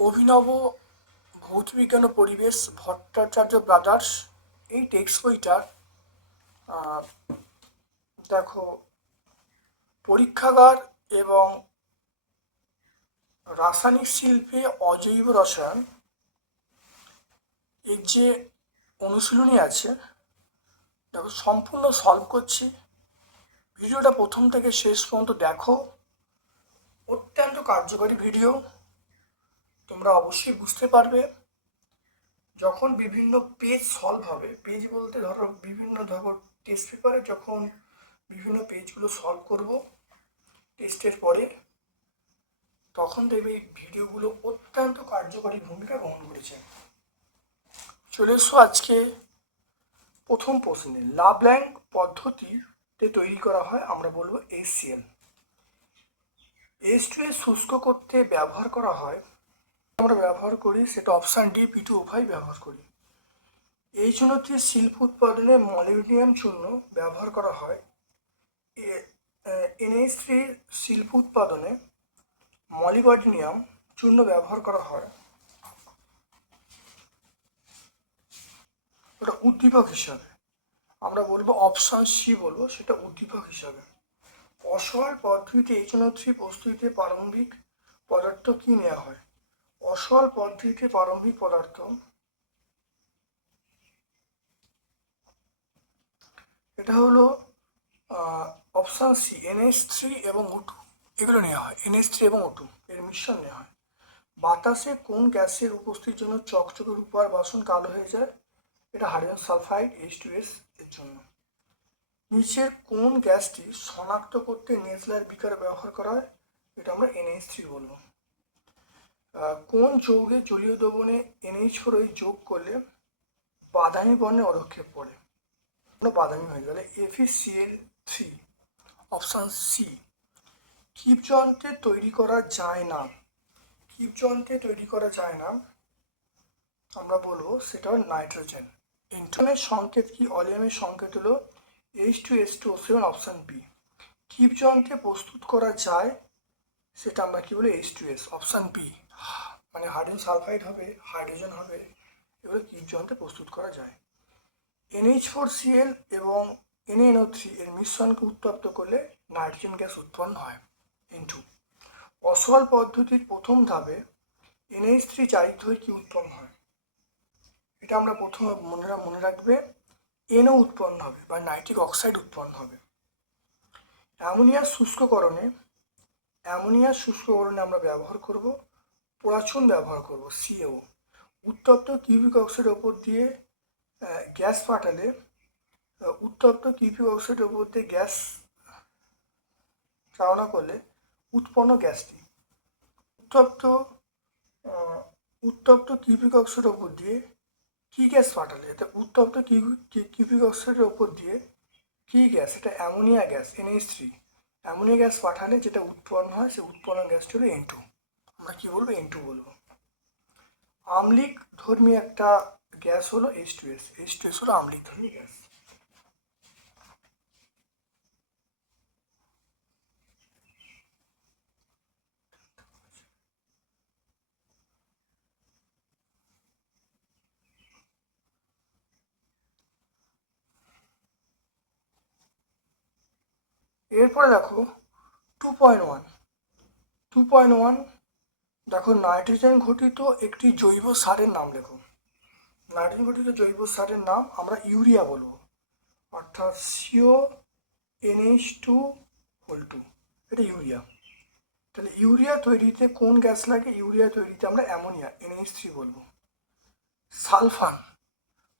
অভিনব ভৌতবিজ্ঞান ও পরিবেশ, ভট্টাচার্য ব্রাদার্স, এই টেক্সট বইটার দেখো, পরীক্ষাগার এবং রাসায়নিক শিল্পে অজৈব রসায়ন, এর যে অনুশীলনী আছে দেখো, সম্পূর্ণ সলভ করছি। ভিডিওটা প্রথম থেকে শেষ পর্যন্ত দেখো। অত্যন্ত কার্যকরী ভিডিও তোমরা অবশ্যই বুঝতে পারবে। যখন বিভিন্ন পেজ সলভ হবে পেজ বলতে ধরো বিভিন্ন, ধরো টেস্ট পেপারে যখন বিভিন্ন পেজগুলো সলভ করব টেস্টের পরে, তখন দেখবে এই ভিডিওগুলো অত্যন্ত কার্যকরী ভূমিকা গ্রহণ করেছে। চলে এসো আজকে প্রথম প্রশ্নে লাভল্যাং পদ্ধতিতে তৈরি করা হয়, আমরা বলব এসিএল। এস টু শুষ্ক করতে ব্যবহার করা হয়, আমরা ব্যবহার করি, সেটা অপশান ডি, পি টু ব্যবহার করি। এই জন্য যে শিল্প উৎপাদনে মলিবডিয়াম চূর্ণ ব্যবহার করা হয়। এনএইচ থ্রি শিল্প উৎপাদনে মলিবডিনিয়াম চূর্ণ ব্যবহার করা হয়। ওটা উদ্দীপক হিসাবে। আমরা বলব অপশান সি বলব, সেটা উদ্দীপক হিসাবে। অসহায় পদ্ধতিতে এইচ থ্রি প্রস্তুতিতে প্রারম্ভিক পদার্থ কি নেওয়া হয়? অসল পদ্ধতিতে প্রারম্ভিক পদার্থ। এটা হলো অপশান সি এনএস থ্রি এবং ওটু এগুলো নেওয়া হয় এনএস থ্রি এবং ওটু এর মিশ্রণ নেওয়া হয়। বাতাসে কোন গ্যাসের উপস্থিতির জন্য চকচকে রূপার বাসন কালো হয়ে যায়? এটা hydrogen sulphide H two S এর জন্য। নিচের কোন গ্যাসটি শনাক্ত করতে নেসলার বিকার ব্যবহার করা হয়, এটা আমরা এনএস থ্রি বলব। কোন যৌগে জলীয় দ্রবণে এনএইচ ফোর যোগ করলে বাদামি বর্ণের অরক্ষেপ পড়ে? কোনো বাদামি হয়ে গেলে এফিসিএল থ্রি অপশান সি কীপযন্ত্রে তৈরি করা যায় না। কীপযন্ত্রে তৈরি করা যায় না, আমরা বলব সেটা নাইট্রোজেন। ইন্টারনের সংকেত কি অলিয়ামের সংকেত হলো H two S two seven option B কীপযন্ত্রে প্রস্তুত করা যায়, সেটা আমরা কি বলি H two S option B মানে হাইড্রোজেন সালফাইড হবে, হাইড্রোজেন হবে, এগুলো কীটযন্ত্রে প্রস্তুত করা যায়। এনএইচ ফোর সিএল এবং এনএনও থ্রি এর মিশ্রণকে উত্তপ্ত করলে নাইট্রোজেন গ্যাস উৎপন্ন হয়। ইন্টু অসল পদ্ধতির প্রথম ধাপে এনএইচ থ্রি চারিত হয়ে কি উৎপন্ন হয়? এটা আমরা প্রথম মনে মনে রাখবে এনও উৎপন্ন হবে বা নাইট্রিক অক্সাইড উৎপন্ন হবে। অ্যামোনিয়ার শুষ্ককরণে অ্যামোনিয়ার শুষ্ককরণে আমরা ব্যবহার করব পোড়াচুন ব্যবহার করব সিএও উত্তপ্ত কিউবিক অক্সাইডের ওপর দিয়ে গ্যাস আহ, উত্তপ্ত কিউবিক অক্সাইডের ওপর দিয়ে গ্যাস চালনা করলে উৎপন্ন গ্যাসটি। উত্তপ্ত উত্তপ্ত কিউবিক অক্সাইডের ওপর দিয়ে কী গ্যাস পাঠালে। এতে উত্তপ্ত কিউবিক অক্সাইডের ওপর দিয়ে কী গ্যাস? এটা ammonia gas NH three ammonia gas পাঠালে যেটা উৎপন্ন হয়, সে উৎপন্ন গ্যাসটি হলো এন টু আমরা কী বলব? এন টু বলব। আমলিক ধর্মী একটা গ্যাস হলো H two S H two S হলো আমলিক ধর্মী গ্যাস। এরপরে দেখো two point one two point one দেখো নাইট্রোজেন ঘটিত একটি জৈব সারের নাম লেখো। নাইট্রোজেন ঘটিত জৈব সারের নাম আমরা ইউরিয়া বলব। অর্থাৎ CO NH two whole two এটা ইউরিয়া তাহলে ইউরিয়া তৈরিতে কোন গ্যাস লাগে? ইউরিয়া তৈরিতে আমরা অ্যামোনিয়া এনএইচ থ্রি বলব। সালফান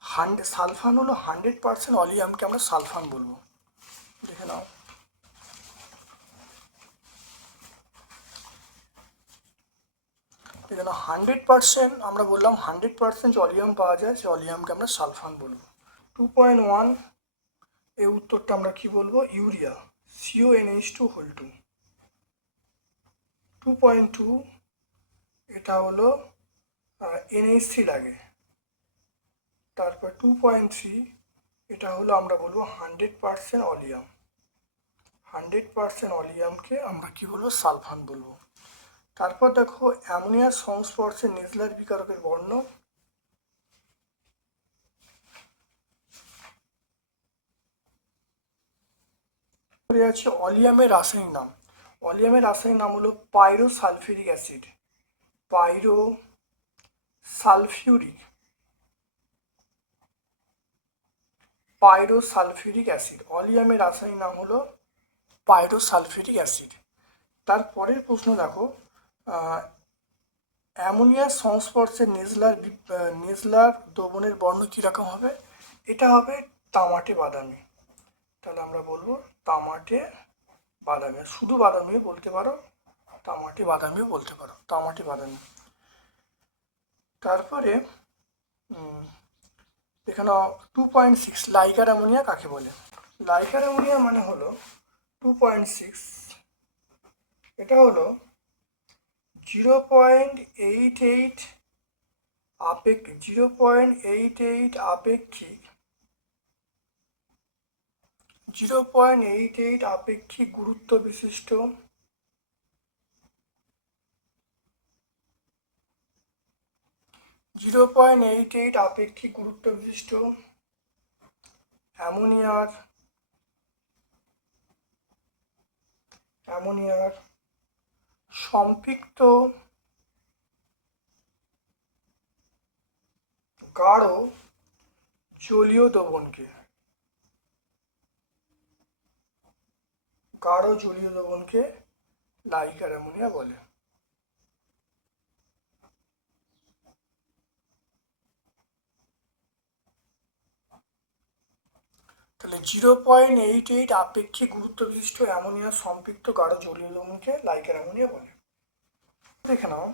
হান্ড্রেড সালফান হলো হান্ড্রেড পার্সেন্ট অলিয়ামকে আমরা সালফান বলব। দেখে নাও। এখানে হান্ড্রেড পার্সেন্ট, আমরা বললাম হান্ড্রেড পার্সেন্ট অলিয়াম পাওয়া যায় সে অলিয়ামকে আমরা সালফান বলব। টু পয়েন্ট ওয়ান এই উত্তরটা আমরা কি বলব? Urea CO NH two whole two two point two এটা হলো এনএইচ থ্রি লাগে। তারপর টু পয়েন্ট থ্রি এটা হলো আমরা বলব hundred percent oleum. Hundred percent অলিয়ামকে আমরা কি বলব? সালফান বলব। তারপর দেখো অ্যামোনিয়ার সংস্পর্শে নেজলার বিকারকের বর্ণ। আছে অলিয়ামের রাসায়নিক নাম। অলিয়ামের রাসায়নিক নাম হলো pyro sulphuric acid. Pyro sulphuric. Pyro sulphuric acid. অলিয়ামের রাসায়নিক নাম হলো পাইরো সালফিউরিক অ্যাসিড। তারপরের প্রশ্ন দেখো অ্যামোনিয়ার সংস্পর্শে নেজলার নেজলার দ্রবণের বর্ণ কীরকম হবে? এটা হবে তামাটে বাদামি। তাহলে আমরা বলব তামাটে বাদামি। শুধু বাদামিও বলতে পারো, তামাটে বাদামিও বলতে পারো, তামাটে বাদামি। তারপরে এখানে two point six liquor ammonia কাকে বলে? লাইগার অ্যামোনিয়া মানে হলো টু পয়েন্ট সিক্স এটা হলো জিরো পয়েন্ট এইট এইট আপেক জিরো পয়েন্ট এইট এইট আপেক্ষিক জিরো পয়েন্ট এইট এইট আপেক্ষিক গুরুত্ব বিশিষ্ট? জিরো পয়েন্ট এইট এইট আপেক্ষিক গুরুত্ব বিশিষ্ট? অ্যামোনিয়ার। অ্যামোনিয়ার। সম্পৃক্ত গাঢ় জলীয় দ্রবণকে। গাঢ় জলীয় দ্রবণকে লাইকার অ্যামোনিয়া বলে। তাহলে জিরো পয়েন্ট এইট এইট আপেক্ষিক গুরুত্ব বিশিষ্ট অ্যামোনিয়া সম্পৃক্ত গাঢ় জলীয় দ্রবণকে লাইকার অ্যামোনিয়া বলে। দেখে নাও।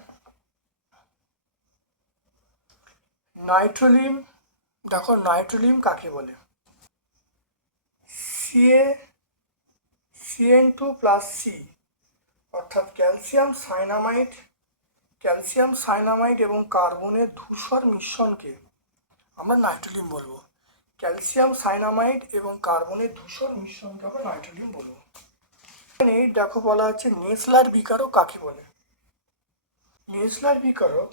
নাইট্রোলিম, দেখো নাইট্রোলিম কাকে বলে? CA CN two plus C অর্থাৎ ক্যালসিয়াম সাইনামাইড ক্যালসিয়াম সাইনামাইড এবং কার্বনের ধূসর মিশ্রণকে আমরা নাইট্রোলিম বলব। ক্যালসিয়াম সাইনামাইড এবং কার্বনের ধূসর মিশ্রণকে আমরা নাইট্রোলিম বলব। এখানে দেখো বলা আছে নেসলার বিকারক কাকে বলে? বিকারক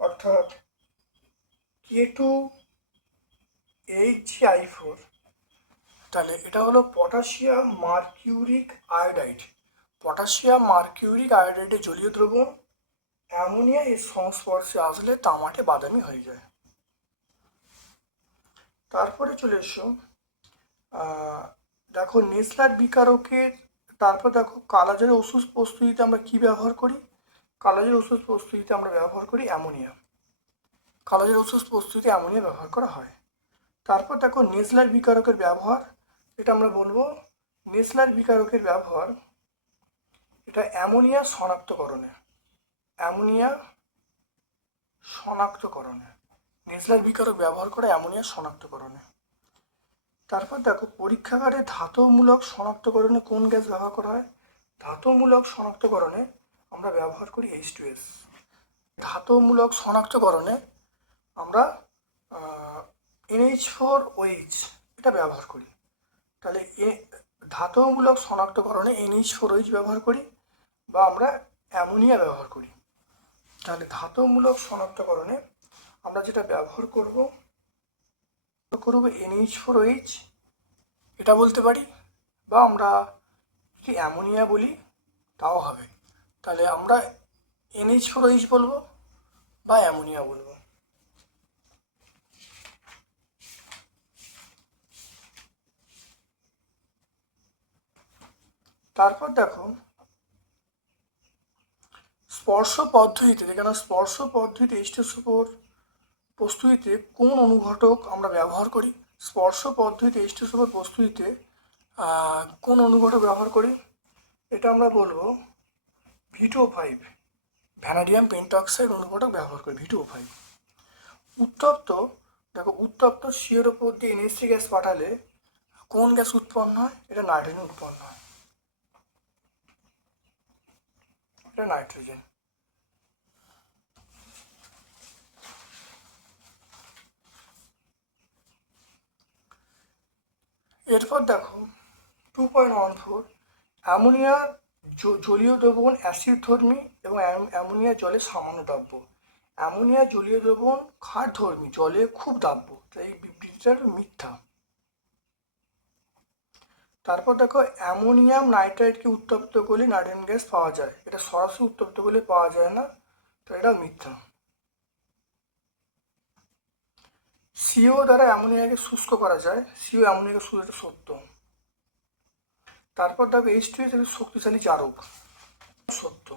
অর্থাৎ K two H I four তাহলে এটা হলো potassium mercuric iodide potassium mercuric আয়োডাইডের জলীয় দ্রবণ, অ্যামোনিয়া এর সংস্পর্শে আসলে তামাটে বাদামি হয়ে যায়। তারপরে চলে এসো দেখো নেসলার বিকারকের তারপর দেখো কালাজারের ওষুধ প্রস্তুতিতে আমরা কি ব্যবহার করি? কালাজারের ওষুধ প্রস্তুতিতে আমরা ব্যবহার করি অ্যামোনিয়া। কালাজারের ওষুধ প্রস্তুতিতে অ্যামোনিয়া ব্যবহার করা হয়। তারপর দেখো নেসলার বিকারকের ব্যবহার, এটা আমরা বলব। নেসলার বিকারকের ব্যবহার, এটা অ্যামোনিয়া শনাক্তকরণে। অ্যামোনিয়া শনাক্তকরণে। নেসলার বিকারক ব্যবহার করে অ্যামোনিয়া শনাক্তকরণে। তারপর দেখো পরীক্ষাগারে ধাতুমূলক শনাক্তকরণে কোন গ্যাস ব্যবহার করা হয়? ধাতুমূলক শনাক্তকরণে আমরা ব্যবহার করি এইচ টু এস ধাতুমূলক শনাক্তকরণে আমরা এনএইচ ফোর ওইচ এটা ব্যবহার করি। তাহলে এ ধাতুমূলক শনাক্তকরণে এনএইচ ফোর ওইচ ব্যবহার করি বা আমরা অ্যামোনিয়া ব্যবহার করি। তাহলে ধাতুমূলক শনাক্তকরণে আমরা যেটা ব্যবহার করব করব এনএইচ ফোর ওইচ এটা বলতে পারি বা আমরা কি অ্যামোনিয়া বলি, তাও হবে। তাহলে আমরা এনএইচ ফোর ওইচ বলব বা অ্যামোনিয়া বলব। তারপর দেখো, স্পর্শ পদ্ধতিতে যেখানে স্পর্শ পদ্ধতিতে উপর প্রস্তুতিতে কোন অনুঘটক আমরা ব্যবহার করি? স্পর্শ পদ্ধতিতে এইচটিএস উপর প্রস্তুতিতে কোন অনুঘটক ব্যবহার করি? এটা আমরা বলব ভিটো ফাইভ। ভ্যানাডিয়াম পেন্টক্সাইড অনুঘটক ব্যবহার করে ভিটো ফাইভ। উত্তপ্ত, দেখো উত্তপ্ত শিয়ের ওপর দিয়ে এনএসসি গ্যাস পাঠালে কোন গ্যাস উৎপন্ন হয়? এটা নাইট্রোজেন উৎপন্ন হয়। এটা নাইট্রোজেন। এরপর দেখো two point one four ammonia জ- জলীয় দ্রবণ অ্যাসিড ধর্মী এবং অ্যামোনিয়া জলে সামান্য দাব্য অ্যামোনিয়া জলীয় দ্রবণ ক্ষার ধর্মী, জলে খুব দাব্য তাই এই বিবৃতিটা মিথ্যা। তারপর দেখো, অ্যামোনিয়াম নাইট্রাইটকে উত্তপ্ত করলে নাইট্রোজেন গ্যাস পাওয়া যায়। এটা সরাসরি উত্তপ্ত করলে পাওয়া যায় না, তো এটা মিথ্যা। সিও দ্বারা অ্যামোনিয়াকে শুষ্ক করা যায়। সিও অ্যামোনিয়াকে শুষ্ক সত্য। তারপর দেখো এইচ টু এস শক্তিশালী জারক। সত্য।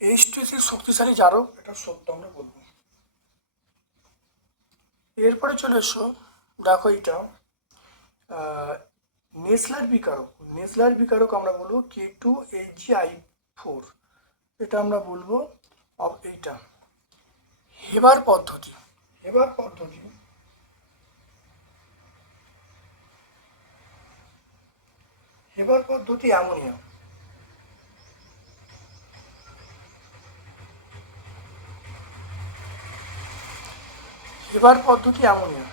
এইচ টু এস শক্তিশালী জারক, এটা সত্য আমরা বলব। এরপরে চলে এসো, দেখো এটা নেসলার বিকারক। নেসলার বিকারক আমরা বলব K two H G I four এটা আমরা বলব এইটা। হেবার পদ্ধতি। হেবার পদ্ধতি। হেবার পদ্ধতি অ্যামোনিয়া হেবার পদ্ধতি অ্যামোনিয়া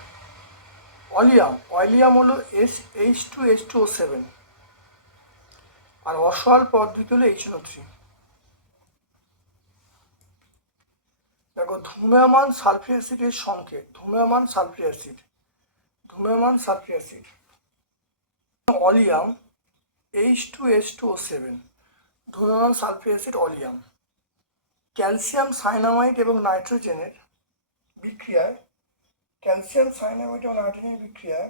অলিয়াম অলিয়াম হলো S H two H two O seven আর অসল পদ্ধতি হলো এইচ ও থ্রি দেখো ধূম্রমান সালফিক অ্যাসিডের সংকেত। ধূম্রমান sulphuric acid. ধূম্রমান sulphuric acid. Oleum H two H two O seven acid oleum. Calcium cyanamide এবং নাইট্রোজেনের বিক্রিয়ায়, ক্যালসিয়াম সাইনামাইড এবং নাইট্রোজেন বিক্রিয়ায়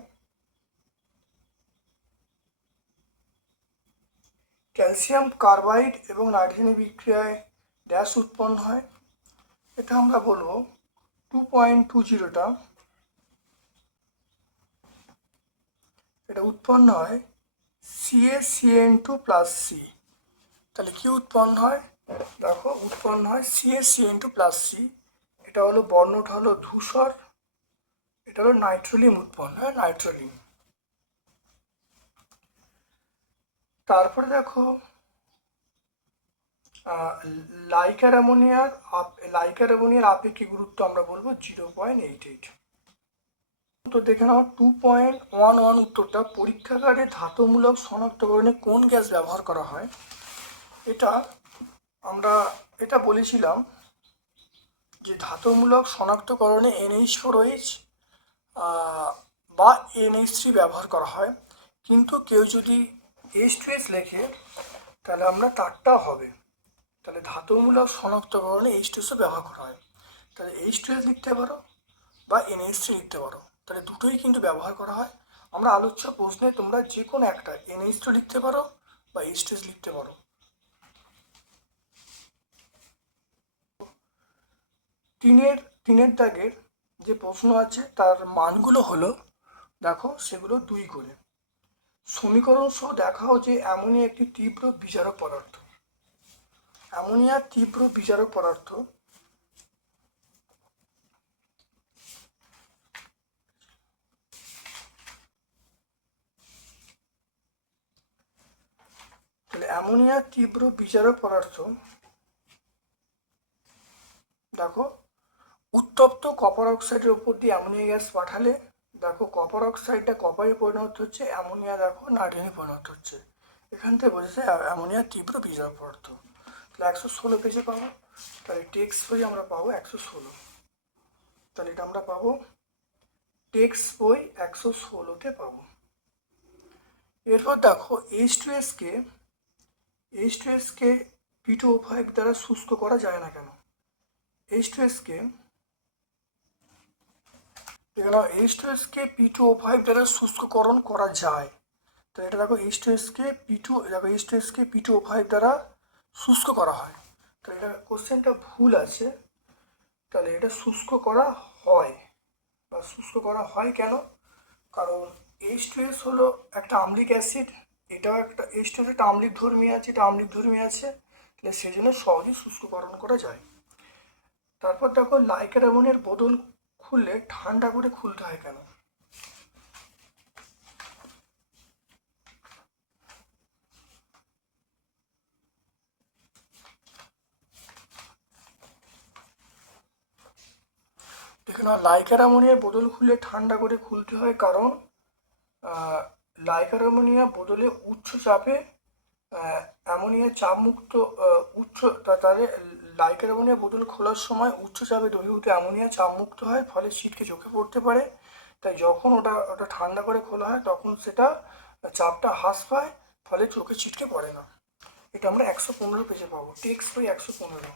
ক্যালসিয়াম কার্বাইড এবং নাইট্রোজেনের বিক্রিয়ায় ড্যাশ উৎপন্ন হয়। এটা আমরা বলব টু পয়েন্ট টু। জিরোটা এটা উৎপন্ন হয় CA CN two plus C তাহলে কি উৎপন্ন হয়? দেখো, উৎপন্ন হয় CA CN two plus C এটা হলো বর্ণটা হলো ধূসর, এটা হলো নাইট্রোলিয়াম উৎপন্ন, হয় নাইট্রোলিয়াম তারপরে দেখো লাইকার অ্যামোনিয়ার লাইকার অ্যামোনিয়ার আপেক্ষিক গুরুত্ব আমরা বলব জিরো পয়েন্ট এইট এইট। তো দেখে নাও টু পয়েন্ট ওয়ান ওয়ান উত্তরটা পরীক্ষাগারে ধাতুমূলক শনাক্তকরণে কোন গ্যাস ব্যবহার করা হয়? এটা আমরা, এটা বলেছিলাম যে ধাতুমূলক শনাক্তকরণে এনএইচ ফোর ওইচ বা এনএইচ থ্রি ব্যবহার করা হয়। কিন্তু কেউ যদি এইচ টু এইচ লেখে, তাহলে আমরা তারটা হবে। তাহলে ধাতুমূলক শনাক্তকরণে এইচ টু এসও ব্যবহার করা হয়। তাহলে এইচ টু এস লিখতে পারো বা এনএইচ থ্রি লিখতে পারো। তাহলে দুটোই কিন্তু ব্যবহার করা হয়। আমরা আলোচ্য প্রশ্নে তোমরা যে কোনো একটা এনএইচ টু লিখতে পারো বা এইচ টু লিখতে পারো। তিনের তিনের দাগের যে প্রশ্ন আছে, তার মানগুলো হলো, দেখো, সেগুলো দুই করে। সমীকরণ সহ দেখাও যে অ্যামোনিয়া একটি তীব্র বিচারক পদার্থ। অ্যামোনিয়া তীব্র বিচারক পদার্থ তাহলে অ্যামোনিয়া তীব্র বিজারক পদার্থ, দেখো, উত্তপ্ত কপার অক্সাইডের উপর দিয়ে অ্যামোনিয়া গ্যাস পাঠালে, দেখো কপার অক্সাইডটা কপারে পরিণত হচ্ছে, অ্যামোনিয়া, দেখো নাইট্রোজেনে পরিণত হচ্ছে। এখান থেকে বোঝা যায় অ্যামোনিয়া তীব্র বিজারক পদার্থ। তাহলে একশো ষোলো পেজে পাবো, তাহলে টেক্সট বই আমরা পাবো একশো ষোলো। তাহলে এটা আমরা পাবো টেক্সট বই একশো ষোলোতে পাবো। এরপর দেখো এইচ টু এসকে এইচ টু এসকে পিটু ফাইভ দ্বারা শুষ্ক করা যায় না কেন? এইচ টু এসকে এখানে এইচ টু এসকে ফাইভ দ্বারা শুষ্ককরণ করা যায়। তো এটা দেখো এইচ টু এসকে পি টু দেখো এইচ টু এসকে পি ফাইভ দ্বারা শুষ্ক করা হয়। তো এটা কোশ্চেনটা ভুল আছে। তাহলে এটা শুষ্ক করা হয় বা শুষ্ক করা হয় কেন? কারণ এইচ টু এস হলো একটা আম্লিক অ্যাসিড। এটাও একটা এইচ টু এস একটা আম্লিক ধর্মী আছে এটা আম্লিক ধর্মী আছে, তাহলে সেই জন্য সহজেই শুষ্ককরণ করা যায়। তারপর দেখো লাইকার অ্যামোনিয়ার বোতল খুললে ঠান্ডা করে খুলতে হয় কেন? দেখে নাও লাইকার অ্যামোনিয়ার বোতল খুললে ঠান্ডা করে খুলতে হয় কারণ লাইকার অ্যামোনিয়া বদলে উচ্চ চাপে অ্যামোনিয়া চাপমুক্ত উচ্চ, তা- তাহলে লাইকার অ্যামোনিয়া বোতল খোলার সময় উচ্চ চাপে দ্রবীভূত অ্যামোনিয়া চাপমুক্ত হয়, ফলে ছিটকে চোখে পড়তে পারে। তাই যখন ওটা ওটা ঠান্ডা করে খোলা হয়, তখন সেটা চাপটা হ্রাস পায়, ফলে চোখে ছিটকে পড়ে না। এটা আমরা একশো পনেরো পেজে পাবো, টেক্সট বই একশো পনেরো।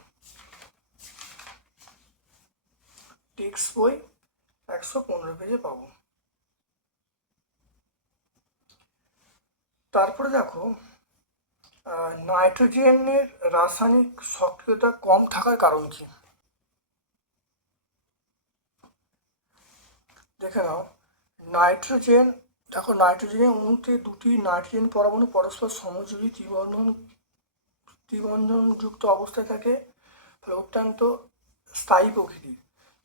টেক্সট বই একশো পনেরো পেজে পাবো। তারপরে দেখো নাইট্রোজেনের রাসায়নিক সক্রিয়তা কম থাকার কারণ কি? দেখে নাও, নাইট্রোজেন, দেখো নাইট্রোজেনের অণুতে দুটি নাইট্রোজেন পরমাণু পরস্পর সমযোজী ত্রিবন্ধন, ত্রিবন্ধনযুক্ত অবস্থায় থাকে, ফলে অত্যন্ত স্থায়ী প্রকৃতির।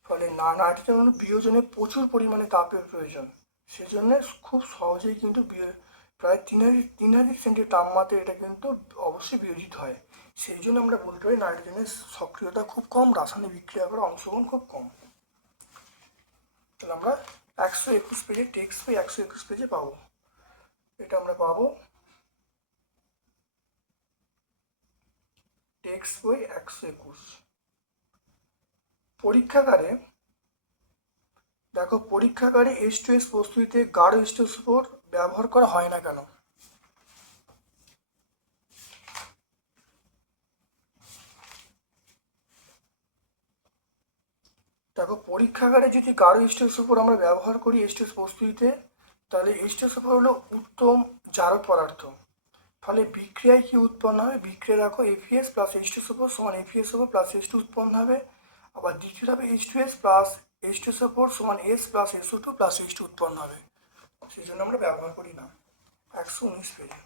ফলে না, নাইট্রোজেন অণু বিয়োজনে প্রচুর পরিমাণে তাপের প্রয়োজন। সেজন্য খুব সহজেই কিন্তু বিয়ে- প্রায় তিন হাজার তিন হাজার সেন্টির তাপমাত্রায় এটা কিন্তু অবশ্যই বিয়োজিত হয়। সেই জন্য আমরা বলতে পারি নাইট্রোজেনের সক্রিয়তা খুব কম, রাসায়নিক বিক্রিয়া করার অংশগ্রহণ খুব কম। তাহলে আমরা একশো একুশ পেজে টেক্সট বই একশো একুশ পেজে পাবো। এটা আমরা পাবো। টেক্সট বই একশো একুশ। পরীক্ষাগারে, দেখো পরীক্ষাগারে এস টু এস প্রস্তুতিতে গাঢ় ব্যবহার করা হয় না কেন? দেখো, পরীক্ষাগারে যদি গাঢ় স্টোস্পোর আমরা ব্যবহার করি স্টোস প্রস্তুতিতে তাহলে স্টোস্পোর হলো উত্তম জারক পদার্থ। ফলে বিক্রিয়ায় কি উৎপন্ন হবে? বিক্রিয়া দেখো F E S plus H two সমান এফিএস ওপর প্লাস এইচ টু উৎপন্ন হবে। আবার দ্বিতীয় হবে H two S plus H two Sopore সমান S plus SO two plus H two উৎপন্ন হবে। সেই জন্য আমরা ব্যবহার করি না। একশো উনিশ পেজে।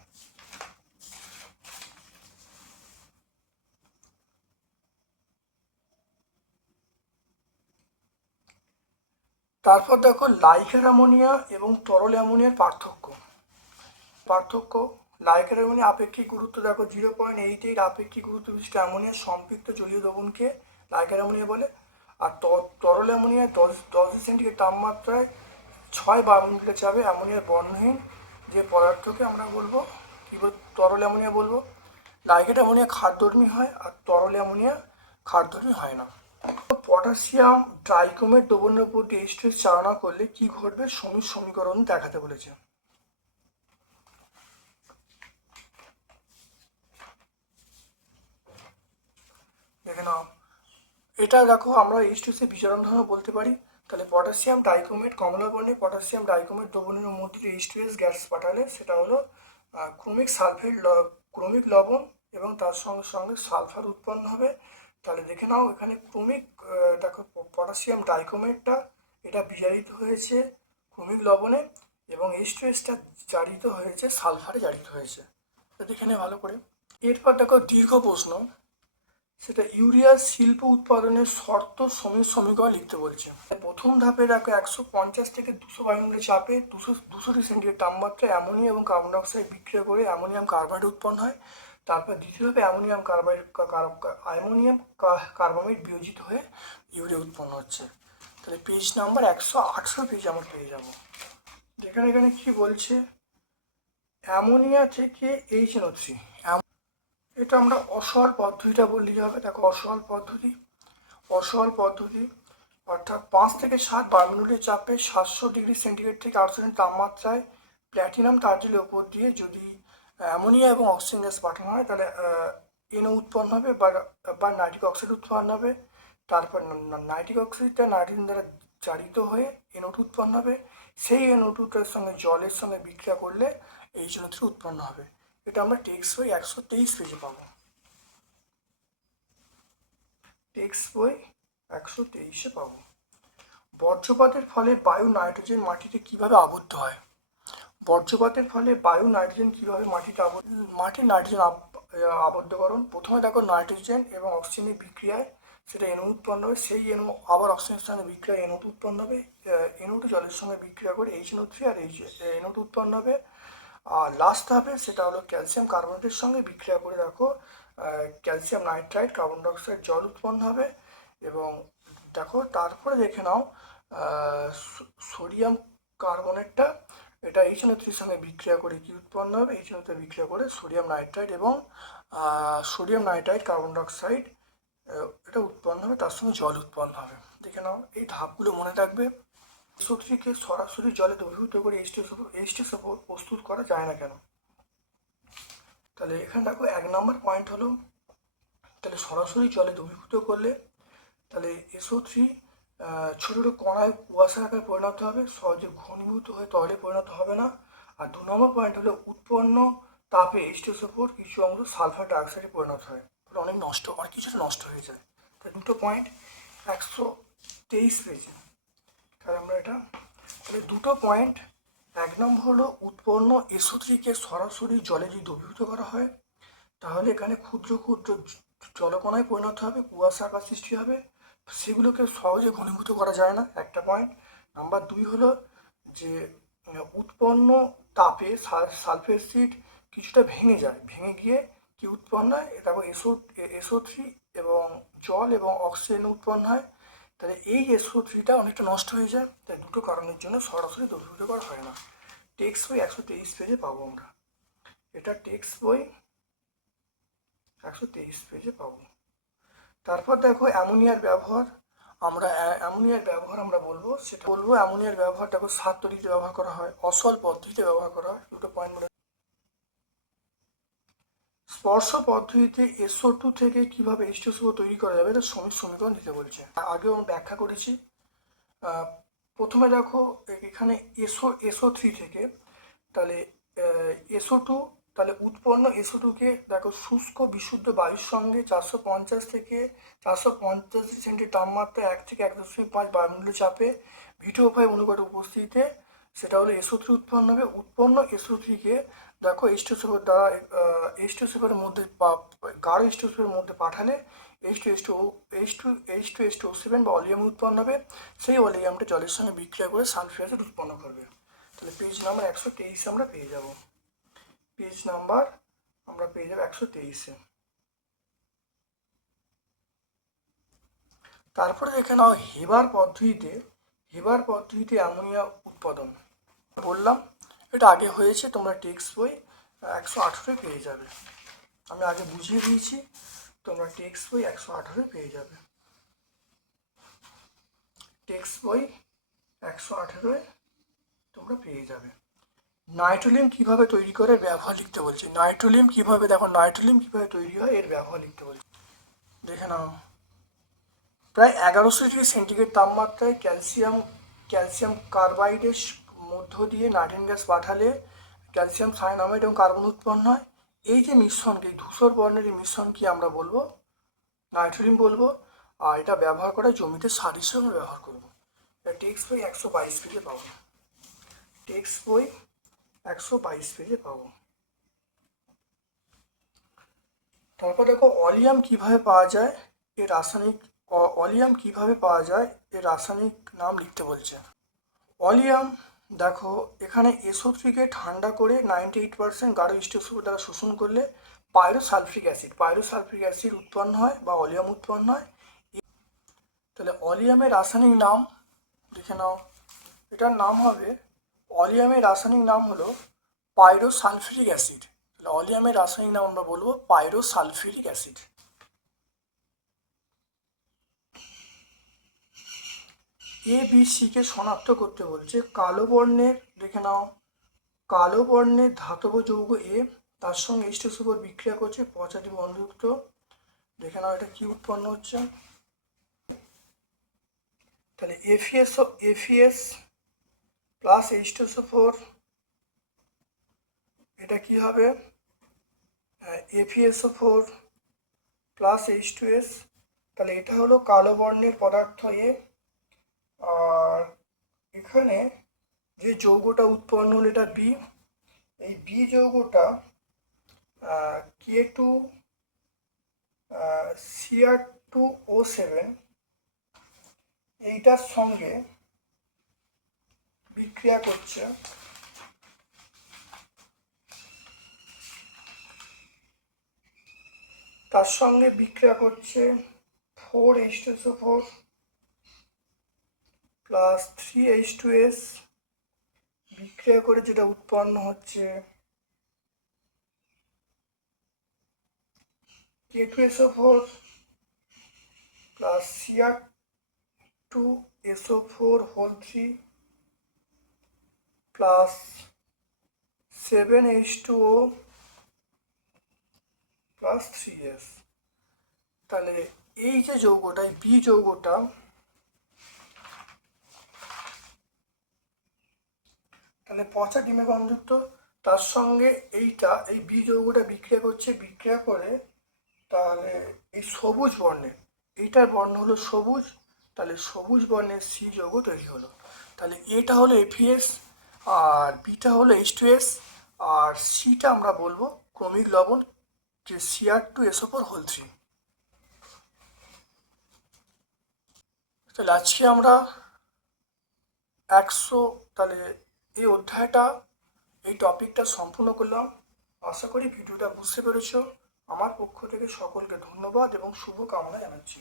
তারপর দেখো লাইকার অ্যামোনিয়া এবং তরল অ্যামোনিয়ার পার্থক্য। পার্থক্য, লাইকার অ্যামোনিয়া আপেক্ষিক গুরুত্ব দেখো জিরো পয়েন্ট এইট এইট আপেক্ষিক গুরুত্ব বিশিষ্ট অ্যামোনিয়া সম্পৃক্ত জলীয় দ্রবণকে লাইকার অ্যামোনিয়া বলে। আর তরল অ্যামোনিয়া দশ দশ সেন্টিগ্রেড তাপমাত্রায় ছয় বারোমিটার চাপে অ্যামোনিয়ার বর্ণহীন যে পদার্থকে আমরা বলব কী বল তরল অ্যামোনিয়া বলব লাইকেট অ্যামোনিয়া খাদ্যধর্মী হয় আর তরল অ্যামোনিয়া খাদ্যধর্মী হয় না। পটাশিয়াম ট্রাইকোমের দ্রবণের উপর দিয়ে স্ট্রেস চালনা করলে কি ঘটবে সমীর সমীকরণ দেখাতে বলেছে। দেখে নাও। এটা দেখো, আমরা এইচ সি বিচরণ ধর্ম বলতে পারি। তাহলে পটাশিয়াম ডাইকোমেট কমলা বর্ণে পটাশিয়াম ডাইকোমেট দ্রবণের মধ্যে টু গ্যাস পাঠালে সেটা হলো ক্রমিক সালফেট ক্রমিক লবণ এবং তার সঙ্গে সঙ্গে সালফার উৎপন্ন হবে। তাহলে দেখে নাও এখানে ক্রমিক দেখো পটাশিয়াম ডাইকোমেটটা, এটা বিজারিত হয়েছে ক্রমিক লবণে এবং এইচ টু এসটা জারিত হয়েছে, সালফারে জারিত হয়েছে। তো দেখে নে ভালো করে। এরপর দেখো দীর্ঘ প্রশ্ন। সেটা ইউরিয়া শিল্প উৎপাদনের শর্ত সমীর সমীকরণ লিখতে বলছে। প্রথম ধাপে দেখো একশো পঞ্চাশ থেকে দুশো বায়ুমণ্ডলের চাপে দুশো দুশো সেন্টিগ্রেড তাপমাত্রায় অ্যামোনিয়া এবং কার্বন ডাইঅক্সাইড বিক্রিয়া করে অ্যামোনিয়াম কার্বাইড উৎপন্ন হয়। তারপর দ্বিতীয় ধাপে অ্যামোনিয়াম কার্বাইড অ্যামোনিয়াম কার্বামেট বিয়োজিত হয়ে ইউরিয়া উৎপন্ন হচ্ছে। তাহলে পেজ নাম্বার একশো আটশো পেজ আমরা পেয়ে যাব। যেখানে এখানে কি বলছে? অ্যামোনিয়া থেকে এইচ এন এনও থ্রি এটা আমরা অসহল পদ্ধতিটা বললেই হবে। দেখো অসহল পদ্ধতি অসহল পদ্ধতি, অর্থাৎ পাঁচ থেকে সাত বায়ুমণ্ডলীয় চাপে সাতশো ডিগ্রি সেন্টিগ্রেড থেকে আটশো তাপমাত্রায় প্ল্যাটিনাম তারজেলের উপর দিয়ে যদি অ্যামোনিয়া এবং অক্সিজেন গ্যাস পাঠানো হয়, তাহলে এনও উৎপন্ন হবে বা বা নাইট্রিক অক্সাইড উৎপন্ন হবে। তারপর নাইট্রিক অক্সাইডটা নাইট্রোজেন দ্বারা জারিত হয়ে এনও উৎপন্ন হবে। সেই এনও টুটার সঙ্গে জলের সঙ্গে বিক্রিয়া করলে এই জন্য উৎপন্ন হবে। এটা আমরা টেক্সট বই একশো তেইশ পেজে পাবো। টেক্সট বই একশো তেইশে পাবো। বর্জ্যপাতের ফলে বায়ু নাইট্রোজেন মাটিতে কীভাবে আবদ্ধ হয়? বর্জ্যপাতের ফলে বায়ু নাইট্রোজেন কীভাবে মাটিতে আবদ্ধ মাটির নাইট্রোজেন আবদ্ধকরণ? প্রথমে দেখো নাইট্রোজেন এবং অক্সিজেনের বিক্রিয়ায় সেটা এনু উৎপন্ন হবে। সেই এনু আবার অক্সিজেনের সঙ্গে বিক্রিয়া এনুট উৎপন্ন হবে। এনুটু জলের সঙ্গে বিক্রিয়া করে এইচ এনও থ্রি আর এইচ এনুটু উৎপন্ন হবে। আর লাস্ট ধাপে সেটা হলো ক্যালসিয়াম কার্বনেটের সঙ্গে বিক্রিয়া করে রাখো। ক্যালসিয়াম নাইট্রাইট কার্বন ডাইঅক্সাইড জল উৎপন্ন হবে এবং দেখো, তারপরে দেখে নাও সোডিয়াম কার্বনেটটা এটা এইচ থ্রির সঙ্গে বিক্রিয়া করে কি উৎপন্ন হবে? এইচ থ্রি বিক্রিয়া করে সোডিয়াম নাইট্রাইট এবং সোডিয়াম নাইট্রাইট কার্বন ডাইঅক্সাইড এটা উৎপন্ন হবে, তার সঙ্গে জল উৎপন্ন হবে। দেখে নাও, এই ধাপগুলো মনে রাখবে এসোথ্রিকে সরাসরি জলে দ্রবীভূত করে এইচটি এইচটি প্রস্তুত করা যায় না কেন? তাহলে এখানে দেখো এক নম্বর পয়েন্ট হলো, তাহলে সরাসরি জলে দ্রবীভূত করলে, তাহলে এসও থ্রি ছোটো ছোটো কণায় কুয়াশার আকারে পরিণত হবে, সহজে ঘনীভূত হয়ে তরলে পরিণত হবে না। আর দু নম্বর পয়েন্ট হলো উৎপন্ন তাপে এইচটিএস ওপর কিছু অংশ সালফার ডাইঅক্সাইডে পরিণত হয়। অনেক নষ্ট, অনেক কিছুটা নষ্ট হয়ে যায়। তাই দুটো পয়েন্ট একশো তেইশ পেয়েছে। তাহলে আমরা এটা। তাহলে দুটো পয়েন্ট এক নম্বর হলো উৎপন্ন এসও থ্রিকে সরাসরি জলে যদি দ্রবীভূত করা হয়, তাহলে এখানে ক্ষুদ্র ক্ষুদ্র জলকণায় পরিণত হবে, কুয়াশা আকার সৃষ্টি হবে। সেগুলোকে সহজে ঘনীভূত করা যায় না, একটা পয়েন্ট নাম্বার দুই হলো যে, উৎপন্ন তাপে সালফেট সিড কিছুটা ভেঙে যায়। ভেঙে গিয়ে কি উৎপন্ন হয়? দেখো এসও এসও থ্রি এবং জল এবং অক্সিজেন উৎপন্ন হয়। তাহলে এই এসও থ্রিটা অনেকটা নষ্ট হয়ে যায়, তাই দুটো কারণের জন্য সরাসরি দ্রবীভূত করা হয় না। টেক্সট বই একশো তেইশ পেজে পাবো আমরা। এটা টেক্সট বই একশো তেইশ পেজে পাবো। তারপর দেখো অ্যামোনিয়ার ব্যবহার। আমরা অ্যা- অ্যামোনিয়ার ব্যবহার আমরা বলব, সেটা বলব অ্যামোনিয়ার ব্যবহার দেখো সাত তৈরিতে ব্যবহার করা হয়, অসল পদ্ধতিতে ব্যবহার করা হয়। দুটো পয়েন্ট স্পর্শ পদ্ধতিতে এসও টু থেকে কীভাবে এইচটিএসও তৈরি করা যাবে, এটা সমীর সমীকরণ দিতে বলছে। আগেও আমি ব্যাখ্যা করেছি। প্রথমে দেখো এখানে এসও এসও থ্রি থেকে তাহলে এসও টু তাহলে উৎপন্ন এসও টুকে দেখো শুষ্ক বিশুদ্ধ বায়ুর সঙ্গে চারশো পঞ্চাশ থেকে চারশো পঞ্চাশ সেন্টি তাপমাত্রা এক থেকে এক দশমিক পাঁচ বায়ুমণ্ডল চাপে ভিটো অনুপাতে উপস্থিতিতে সেটা হলো এসও থ্রি উৎপন্ন হবে। উৎপন্ন এসও থ্রিকে দেখো এইচটিওসেপের দ্বারা এইচটিওসেপের মধ্যে পা- গাঢ় এইচটিওসেপের মধ্যে পাঠালে H two H two H two H two H two seven বা অলিয়াম উৎপন্ন হবে। সেই অলিয়ামটা জলের সঙ্গে বিক্রিয়া করে সালফিক উৎপন্ন করবে। তাহলে পেজ নাম্বার একশো তেইশে আমরা পেয়ে যাব। পেজ নাম্বার আমরা পেয়ে যাব একশো তেইশে তারপরে দেখে নাও, হেবার পদ্ধতিতে হেবার পদ্ধতিতে অ্যামোনিয়া উৎপাদন। বললাম এটা আগে হয়েছে, তোমরা টেক্সট বই একশো আঠেরোয় পেয়ে যাবে। আমি আগে বুঝিয়ে দিয়েছি, তোমরা টেক্সট বই একশো আঠেরোয় পেয়ে যাবে। টেক্সট বই একশো আঠেরোয় তোমরা পেয়ে যাবে। নাইট্রোলিয়াম কীভাবে তৈরি করে, ব্যবহার লিখতে বলছে। নাইট্রোলিয়াম কীভাবে, দেখো নাইট্রোলিয়াম কীভাবে তৈরি হয়, এর ব্যবহার লিখতে বলছে। দেখে নাও। প্রায় এগারোশো ডিগ্রি সেন্টিগ্রেড তাপমাত্রায় ক্যালসিয়াম ক্যালসিয়াম কার্বাইডের মধ্য দিয়ে নাইট্রেন গ্যাস পাঠালে ক্যালসিয়াম সায়ানামাইড এবং কার্বন উৎপন্ন হয়। এই যে মিশ্রণকে এই ধূসর বর্ণের এই মিশ্রণকে আমরা বলব? নাইট্রোজেন বলব। আর এটা ব্যবহার করে জমিতে সার হিসেবে আমরা ব্যবহার করব। এটা টেক্সট বই একশো বাইশ পেজে পাবো। টেক্সট বই একশো বাইশ পেজে পাবো। তারপর দেখো, অলিয়াম কীভাবে পাওয়া যায়? এর রাসায়নিক অলিয়াম কীভাবে পাওয়া যায়? এর রাসায়নিক নাম লিখতে বলছে। অলিয়াম দেখো, এখানে এসও থ্রিকে ঠান্ডা করে নাইনটি এইট পার্সেন্ট গাঢ় স্টেসুর দ্বারা শোষণ করলে পাইরোসালফিক অ্যাসিড পাইরোসালফিক অ্যাসিড উৎপন্ন হয় বা অলিয়াম উৎপন্ন হয়। তাহলে অলিয়ামের রাসায়নিক নাম লিখে নাও। এটার নাম হবে অলিয়ামের রাসায়নিক নাম হলো পাইরোসালফিরিক অ্যাসিড। তাহলে অলিয়ামের রাসায়নিক নাম আমরা বলব পাইরোসালফিরিক অ্যাসিড। এ, বি সিকে শনাক্ত করতে বলছে। কালো বর্ণের, দেখে নাও, কালো বর্ণের ধাতব যৌগ এ, তার সঙ্গে এইচটিএস উপর বিক্রিয়া করছে পঁচাটি বন্ধযুক্ত। দেখে নাও, এটা কি উৎপন্ন হচ্ছে? তাহলে F E S F E S plus H T S four এটা কি হবে? FESO four plus H two S তাহলে এটা হলো কালো বর্ণের পদার্থ এ আর এখানে যে যৌগটা উৎপন্ন হলো এটা বি এই B যৌগটা K two CR two O seven এইটার সঙ্গে বিক্রিয়া করছে তার সঙ্গে বিক্রিয়া করছে four H two four plus three H two S বিক্রিয়া করে যেটা উৎপন্ন হচ্ছে K two SO four plus CR two SO four whole three plus seven H two O plus three S তাহলে এই যে যৌগটা, এই বি যৌগটা তাহলে পচা ডিমে বন্ধুত্ব তার সঙ্গে এইটা, এই বি যৌগটা বিক্রিয়া করছে, বিক্রিয়া করে তাহলে এই সবুজ বর্ণের, এইটার বর্ণ হলো সবুজ, তাহলে সবুজ বর্ণের সি যৌগ তৈরি হলো। তাহলে এটা হলো এফিএস আর বিটা হলো এইচ টু এস আর সিটা আমরা বলব ক্রমিক লবণ, যে সিআর টু এস ওপর হোল থ্রি তাহলে আজকে আমরা একশো, তাহলে এই অধ্যায়টা, এই টপিকটা সম্পূর্ণ করলাম। আশা করি ভিডিওটা বুঝতে পেরেছ। আমার পক্ষ থেকে সকলকে ধন্যবাদ এবং শুভকামনা জানাচ্ছি।